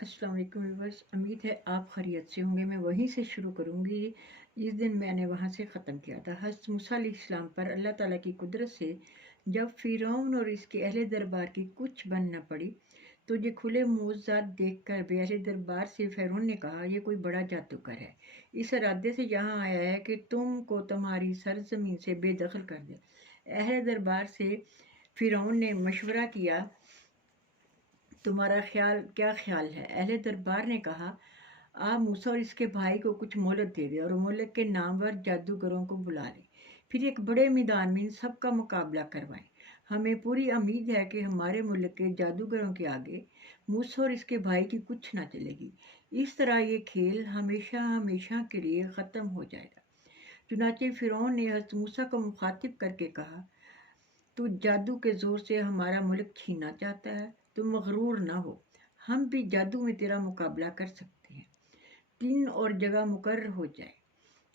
अस्सलाम वालेकुम व्यूअर्स। उम्मीद है आप खैरियत से होंगे। मैं वहीं से शुरू करूँगी जिस दिन मैंने वहाँ से ख़त्म किया था। हज़रत मूसा अलैहिस्सलाम पर अल्लाह ताला की कुदरत से जब फ़िरौन और इसके अहले दरबार की कुछ बन न पड़ी तो ये खुले मुअज़्ज़ात देखकर भी अहले दरबार से फ़िरौन ने कहा, ये कोई बड़ा जादूगर है, इस इरादे से यहाँ आया है कि तुमको तुम्हारी सरज़मीन से बेदखल कर दे। अहले दरबार से फ़िरौन ने मशवरा किया, तुम्हारा क्या ख्याल है? अहले दरबार ने कहा, आप मूसा और इसके भाई को कुछ मोहलत दे दें और मुल्क के नामवर जादूगरों को बुला लें, फिर एक बड़े मैदान में इन सब का मुकाबला करवाएं। हमें पूरी उम्मीद है कि हमारे मुल्क के जादूगरों के आगे मूसा और इसके भाई की कुछ ना चलेगी। इस तरह ये खेल हमेशा हमेशा के लिए ख़त्म हो जाएगा। चुनाचे फ़िरौन ने हज़रत मूसा को मुखातिब करके कहा, तू जादू के ज़ोर से हमारा मुल्क छीनना चाहता है? तुम मगरूर न हो, हम भी जादू में तेरा मुकाबला कर सकते हैं। दिन और जगह मुकर्रर हो जाए,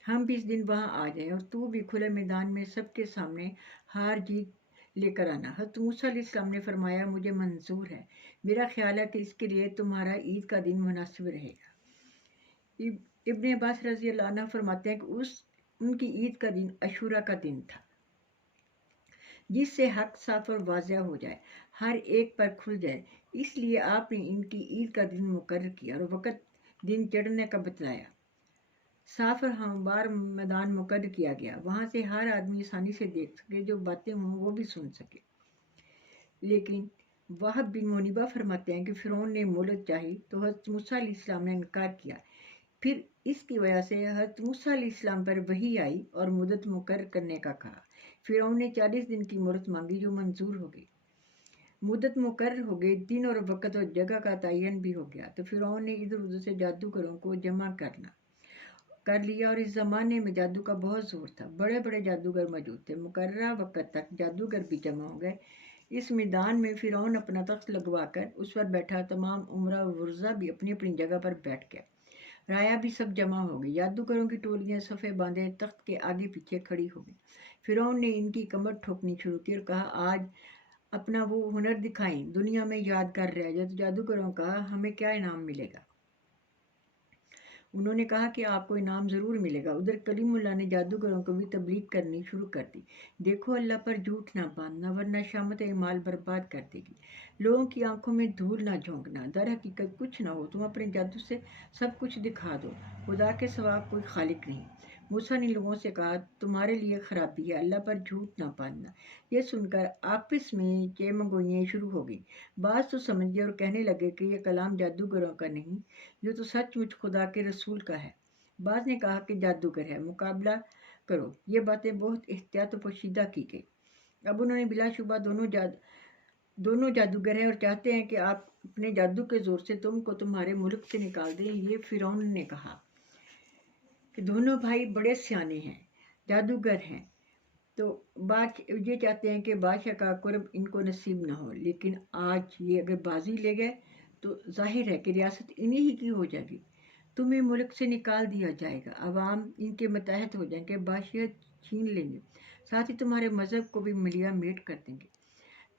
हम भी इस दिन वहाँ आ जाएं और तू भी खुले मैदान में सबके सामने हार जीत लेकर आना। हज़रत मूसा अलैहिस्सलाम ने फरमाया, मुझे मंजूर है। मेरा ख्याल है कि इसके लिए तुम्हारा ईद का दिन मुनासिब रहेगा। इब्ने अब्बास रज़ी अल्लाह अन्हु फरमाते हैं कि उनकी ईद का दिन अशूरा का दिन था, जिससे हक साफ और वाज़ेह हो जाए, हर एक पर खुल जाए। इसलिए आपने इनकी ईद का दिन मुकर्रर किया और वक़्त दिन चढ़ने का बतलाया। साफ और हमवार मैदान मुकर्रर किया गया, वहाँ से हर आदमी आसानी से देख सके, जो बातें हों वो भी सुन सके। लेकिन वहाब बिन मुनीबा फरमाते हैं कि फ़िरौन ने मोहलत चाही तो हज़रत मूसा अलैहिस्सलाम ने इनकार किया। फिर इसकी वजह से हज़रत मूसा अलैहिस्सलाम पर वही आई और मुद्दत मुकर्रर करने का कहा। फ़िरौन ने 40 दिन की मोहलत मांगी, जो मंजूर हो गई। मुद्दत मुकर्रर हो गई, दिन और वक़्त और जगह का तयन भी हो गया। तो फ़िरौन ने इधर उधर से जादूगरों को जमा कर लिया और इस ज़माने में जादू का बहुत ज़ोर था। बड़े बड़े जादूगर मौजूद थे। मुकर्ररा वक़्त तक जादूगर भी जमा हो गए। इस मैदान में फ़िरौन अपना तख्त लगवाकर उस पर बैठा, तमाम उमरा वुर्ज़ा भी अपनी अपनी जगह पर बैठ गया। राया भी सब जमा हो गई। जादूगरों की टोलियां सफ़े बांधे तख्त के आगे पीछे खड़ी हो गई। फ़िरौन ने इनकी कमर ठोकनी शुरू की और कहा, आज अपना वो हुनर दिखाएं, दुनिया में यादगार रह जाए। तो जादूगरों का, हमें क्या इनाम मिलेगा? उन्होंने कहा कि आपको इनाम ज़रूर मिलेगा। उधर कलीमुल्लाह ने जादूगरों को भी तबलीग करनी शुरू कर दी। देखो, अल्लाह पर झूठ ना बांधना, वरना शामत माल बर्बाद कर देगी। लोगों की आंखों में धूल ना झोंकना, दर हकीकत कुछ ना हो, तुम अपने जादू से सब कुछ दिखा दो। खुदा के सिवा कोई खालिक नहीं। मूसा ने लोगों से कहा, तुम्हारे लिए खराबी है, अल्लाह पर झूठ ना बांधना। ये सुनकर आपस में चेमगोइयाँ शुरू हो गई। बात तो समझ गए और कहने लगे कि यह कलाम जादूगरों का नहीं, ये तो सचमुच खुदा के रसूल का है। बाज़ ने कहा कि जादूगर है, मुकाबला करो। ये बातें बहुत एहतियात पोशीदा की गई। अब उन्होंने बिलाशुबा दोनों जादूगर हैं और चाहते हैं कि आप अपने जादू के जोर से तुमको तुम्हारे मुल्क से निकाल दें। ये फ़िरौन ने कहा कि दोनों भाई बड़े सियाने हैं, जादूगर हैं, तो बात ये चाहते हैं कि बादशाह का कुर्ब इनको नसीब ना हो। लेकिन आज ये अगर बाजी ले गए तो जाहिर है कि रियासत इन्हीं ही की हो जाएगी। तुम्हें मुल्क से निकाल दिया जाएगा, अवाम इनके मतहत हो जाएंगे, बादशाह छीन लेंगे, साथ ही तुम्हारे मज़हब को भी मिलिया मेट कर देंगे।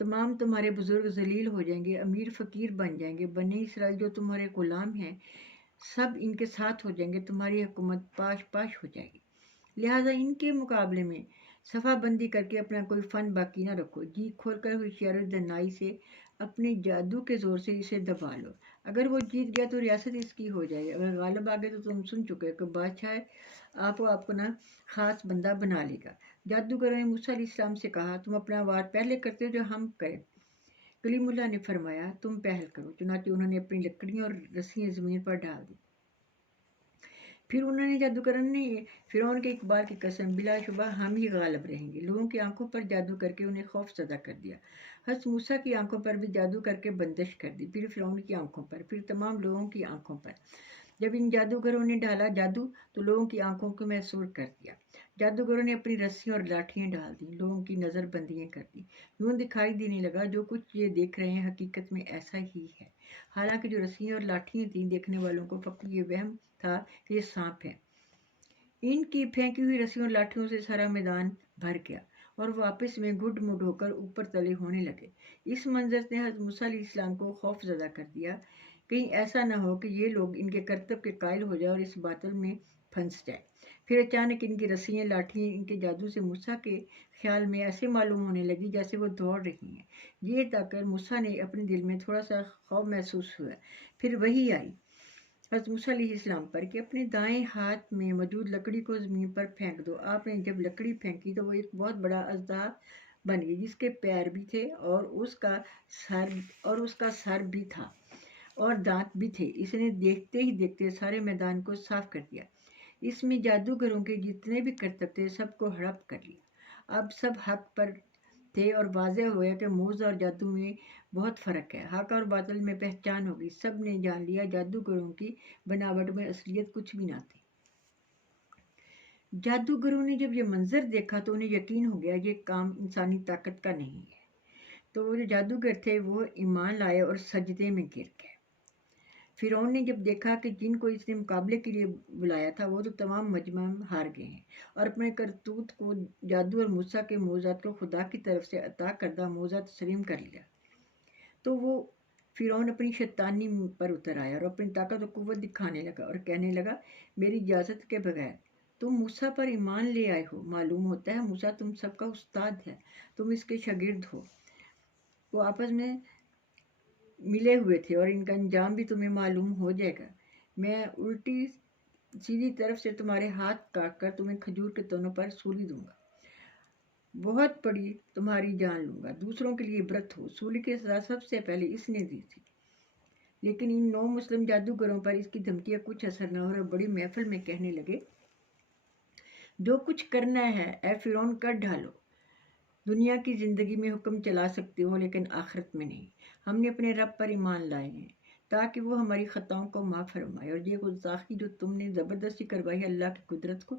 तमाम तुम्हारे बुजुर्ग जलील हो जाएंगे, अमीर फ़कीर बन जाएंगे। बनी इसराइल जो तुम्हारे गुलाम हैं, सब इनके साथ हो जाएंगे, तुम्हारी हुकूमत पाश पाश हो जाएगी। लिहाजा इनके मुकाबले में सफ़ा बंदी करके अपना कोई फ़न बाकी ना रखो। जी खोल कर होशियार दनाई से अपने जादू के ज़ोर से इसे दबा लो। अगर वो जीत गया तो रियासत इसकी हो जाएगी, अगर गालिब आ गए तो तुम सुन चुके हो कि बादशाह आपको ना ख़ास बंदा बना लेगा। जादूगरों ने मूसा अलैहिस्सलाम से कहा, तुम अपना वार पहले करते हो जो हम करें? कलीमुल्लाह ने फरमाया, तुम पहल करो। चुनांचे उन्होंने अपनी लकड़ियाँ और रस्सियाँ ज़मीन पर डाल दी। फिर उन्होंने जादूगर ने फ़िरौन के इकबाल की कसम, बिलाशुबा हम ही गालिब रहेंगे। लोगों की आंखों पर जादू करके उन्हें खौफज़दा कर दिया। हज़रत मूसा की आंखों पर भी जादू करके बंदिश कर दी, फिर फ़िरौन की आंखों पर, फिर तमाम लोगों की आंखों पर। जब इन जादूगरों ने डाला जादू तो लोगों की आंखों को महसूर कर दिया। जादूगरों ने अपनी रस्सियाँ और लाठियाँ डाल दी, लोगों की नज़र बंदियाँ कर दी। यूँ दिखाई देने लगा जो कुछ ये देख रहे हैं हकीकत में ऐसा ही है। हालांकि जो रस्सियाँ और लाठियाँ थीं, देखने वालों को फक्त ये वहम था कि ये सांप है। इनकी फेंकी हुई रस्सियों और लाठियों से सारा मैदान भर गया और वो आपस में गुड मुड होकर ऊपर तले होने लगे। इस मंजर ने हज़रत मूसा अलैहिस्सलाम को खौफज़दा कर दिया। کہیں ایسا نہ ہو کہ یہ لوگ ان کے کرتب کے قائل ہو جائے اور اس باطل میں پھنس جائے۔ پھر اچانک ان کی رسیاں لاٹھیاں ان کے جادو سے موسیٰ کے خیال میں ایسے معلوم ہونے لگی جیسے وہ دوڑ رہی ہیں۔ یہ دیکھ کر موسیٰ نے اپنے دل میں تھوڑا سا خوف محسوس ہوا۔ پھر وہی آئی حضرت موسیٰ علیہ السلام پر کہ اپنے دائیں ہاتھ میں موجود لکڑی کو زمین پر پھینک دو۔ آپ نے جب لکڑی پھینکی تو وہ ایک بہت بڑا اژدہا بن گئی جس کے پیر بھی تھے اور اس کا سر بھی تھا اور دانت بھی تھے۔ اس نے دیکھتے ہی دیکھتے سارے میدان کو صاف کر دیا۔ اس میں جادوگروں کے جتنے بھی کرتب تھے سب کو ہڑپ کر لیا۔ اب سب حق پر تھے اور واضح ہو گیا کہ موزہ اور جادو میں بہت فرق ہے۔ حق اور باطل میں پہچان ہوگی۔ سب نے جان لیا جادوگروں کی بناوٹ میں اصلیت کچھ بھی نہ تھی۔ جادوگروں نے جب یہ منظر دیکھا تو انہیں یقین ہو گیا یہ کام انسانی طاقت کا نہیں ہے۔ تو وہ جو جادوگر تھے وہ ایمان لائے اور سجدے میں گر گئے۔ فرعون نے جب دیکھا کہ جن کو اس نے مقابلے کے لیے بلایا تھا وہ تو تمام مجمع ہار گئے ہیں اور اپنے کرتوت کو جادو اور موسیٰ کے معجزات کو خدا کی طرف سے عطا کردہ معجزہ تسلیم کر لیا، تو وہ فرعون اپنی شیطانی پر اتر آیا اور اپنی طاقت و قوت دکھانے لگا اور کہنے لگا میری اجازت کے بغیر تم موسیٰ پر ایمان لے آئے ہو۔ معلوم ہوتا ہے موسیٰ تم سب کا استاد ہے، تم اس کے شاگرد ہو۔ وہ آپس میں ملے ہوئے تھے اور ان کا انجام بھی تمہیں معلوم ہو جائے گا۔ میں الٹی سیدھی طرف سے تمہارے ہاتھ کاٹ کر تمہیں کھجور کے تنوں پر سولی دوں گا، بہت بڑی تمہاری جان لوں گا، دوسروں کے لیے عبرت ہو۔ سولی کی سزا سب سے پہلے اس نے دی تھی، لیکن ان 9 مسلم جادوگروں پر اس کی دھمکیاں کچھ اثر نہ ہو اور بڑی محفل میں کہنے لگے جو کچھ کرنا ہے اے فرعون کر ڈالو۔ دنیا کی زندگی میں حکم چلا سکتے ہو لیکن آخرت میں نہیں۔ ہم نے اپنے رب پر ایمان لائے ہیں تاکہ وہ ہماری خطاؤں کو معاف فرمائے، اور یہ گستاخی جو تم نے زبردستی کروائی ہے اللہ کی قدرت کو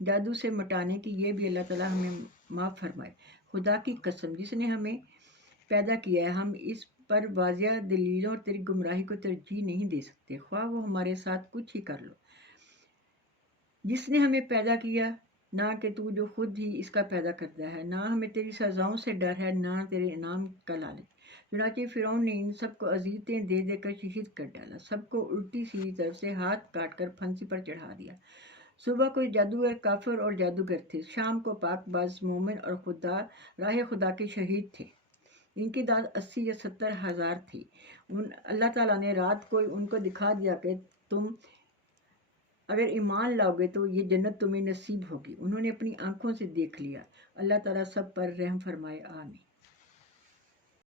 جادو سے مٹانے کی، یہ بھی اللہ تعالیٰ ہمیں معاف فرمائے۔ خدا کی قسم جس نے ہمیں پیدا کیا ہے ہم اس پر واضح دلیلوں اور تیری گمراہی کو ترجیح نہیں دے سکتے، خواہ وہ ہمارے ساتھ کچھ ہی کر لو۔ جس نے ہمیں پیدا کیا نہ کہ تو جو خود ہی اس کا پیدا کرتا ہے، نہ ہمیں تیری سزاؤں سے ڈر ہے نہ تیرے انعام کا لالچ۔ چنانچہ فرعون نے ان سب کو اذیتیں دے دے کر شہید کر ڈالا، سب کو الٹی سیدھی طرف سے ہاتھ کاٹ کر پھانسی پر چڑھا دیا۔ صبح کو جادوگر کافر اور جادوگر تھے، شام کو پاک باز مومن اور راہ خدا کے شہید تھے۔ ان کی تعداد 80 یا 70 ہزار تھی۔ اللہ تعالیٰ نے رات کو ان کو دکھا دیا کہ تم اگر ایمان لاؤ گے تو یہ جنت تمہیں نصیب ہوگی۔ انہوں نے اپنی آنکھوں سے دیکھ لیا۔ اللہ تعالیٰ سب پر رحم فرمائے، آمین۔